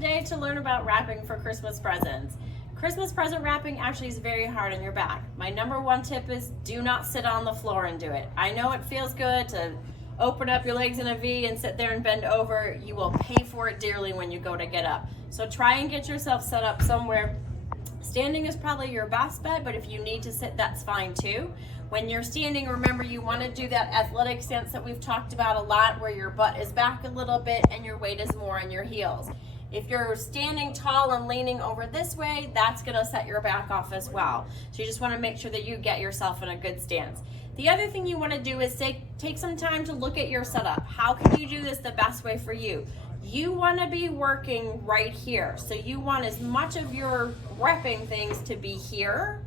today to learn about wrapping for Christmas presents. Christmas present wrapping actually is very hard on your back. My number one tip is do not sit on the floor and do it. I know it feels good to open up your legs in a V and sit there and bend over. You will pay for it dearly when you go to get up. So try and get yourself set up somewhere. Standing is probably your best bet, but if you need to sit, that's fine too. When you're standing, remember you want to do that athletic stance that we've talked about a lot, where your butt is back a little bit and your weight is more on your heels. If you're standing tall and leaning over this way, that's going to set your back off as well. So you just want to make sure that you get yourself in a good stance. The other thing you want to do is take some time to look at your setup. How can you do this the best way for you? You want to be working right here. So you want as much of your repping things to be here,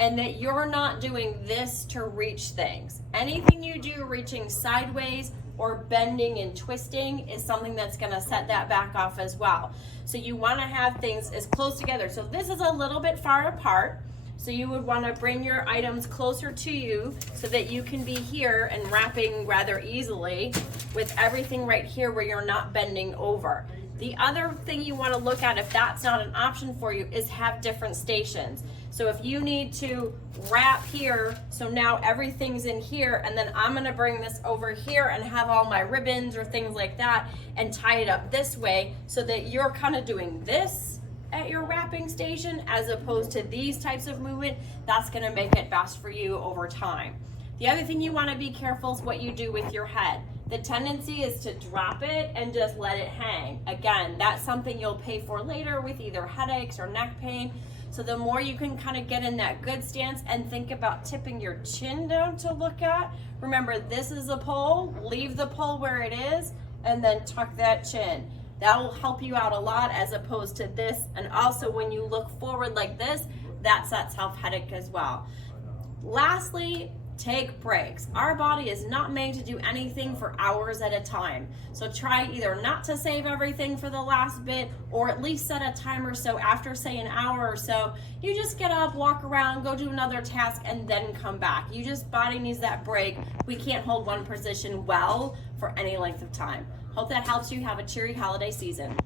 and that you're not doing this to reach things. Anything you do reaching sideways or bending and twisting is something that's gonna set that back off as well. So you wanna have things as close together. So this is a little bit far apart. So you would wanna bring your items closer to you so that you can be here and wrapping rather easily with everything right here where you're not bending over. The other thing you want to look at, if that's not an option for you, is have different stations. So if you need to wrap here, so now everything's in here, and then I'm going to bring this over here and have all my ribbons or things like that and tie it up this way, so that you're kind of doing this at your wrapping station as opposed to these types of movement. That's going to make it best for you over time. The other thing you want to be careful is what you do with your head. The tendency is to drop it and just let it hang. Again, that's something you'll pay for later with either headaches or neck pain. So the more you can kind of get in that good stance and think about tipping your chin down to look at. Remember, this is a pole. Leave the pole where it is and then tuck that chin. That will help you out a lot as opposed to this. And also when you look forward like this, that sets off headache as well. Lastly, take breaks. Our body is not made to do anything for hours at a time. So try either not to save everything for the last bit, or at least set a timer so after say an hour or so, you just get up, walk around, go do another task, and then come back. Body needs that break. We can't hold one position well for any length of time. Hope that helps you. Have a cheery holiday season.